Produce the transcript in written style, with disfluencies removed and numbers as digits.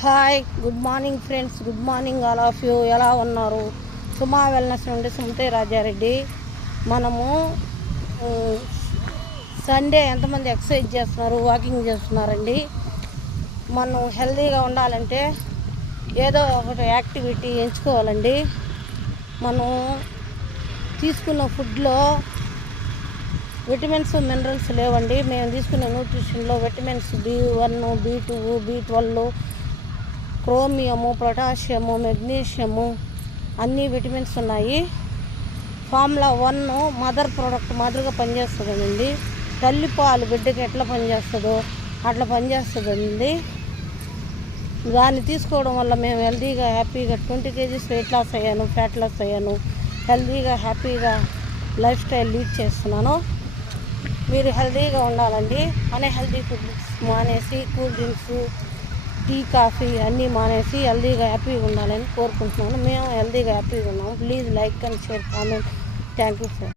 Hi, good morning friends. Good morning all of you. ఎలా ఉన్నారు? సుమా wellness నుండి సుమతి రాజారెడ్డి. మనము సండే ఎంతమంది ఎక్సర్సైజ్ చేస్తున్నారు, వాకింగ్ చేస్తున్నారండి? మనం హెల్తీగా ఉండాలంటే ఏదో ఒకటి యాక్టివిటీ ఎంచుకోవాలండి. మనం తీసుకున్న ఫుడ్లో విటమిన్స్ మినరల్స్ లేవండి. మేము తీసుకునే న్యూట్రిషన్లో vitamins B1, B2, B12, chromium, potassium, magnesium అన్ని విటమిన్స్ ఉన్నాయి. ఫార్ములా 1 మదర్ ప్రోడక్ట్ మాదిరిగా పనిచేస్తుందండి. తల్లిపాలు బిడ్డకి ఎట్లా పనిచేస్తుందో అట్లా పనిచేస్తుందండి. దాన్ని తీసుకోవడం వల్ల మేము హెల్తీగా హ్యాపీగా 20 kgs వెయిట్ లాస్ అయ్యాను, ఫ్యాట్ లాస్ అయ్యాను. హెల్తీగా హ్యాపీగా లైఫ్ స్టైల్ లీడ్ చేస్తున్నాను. మీరు హెల్తీగా ఉండాలండి. హెల్తీ ఫుడ్స్ మానేసి కూల్ డ్రింక్స్, టీ, కాఫీ అన్నీ మానేసి హెల్తీగా హ్యాపీగా ఉండాలని కోరుకుంటున్నాను. మేము హెల్తీగా హ్యాపీగా ఉన్నాము. Please like and share, comment. Thank you sir.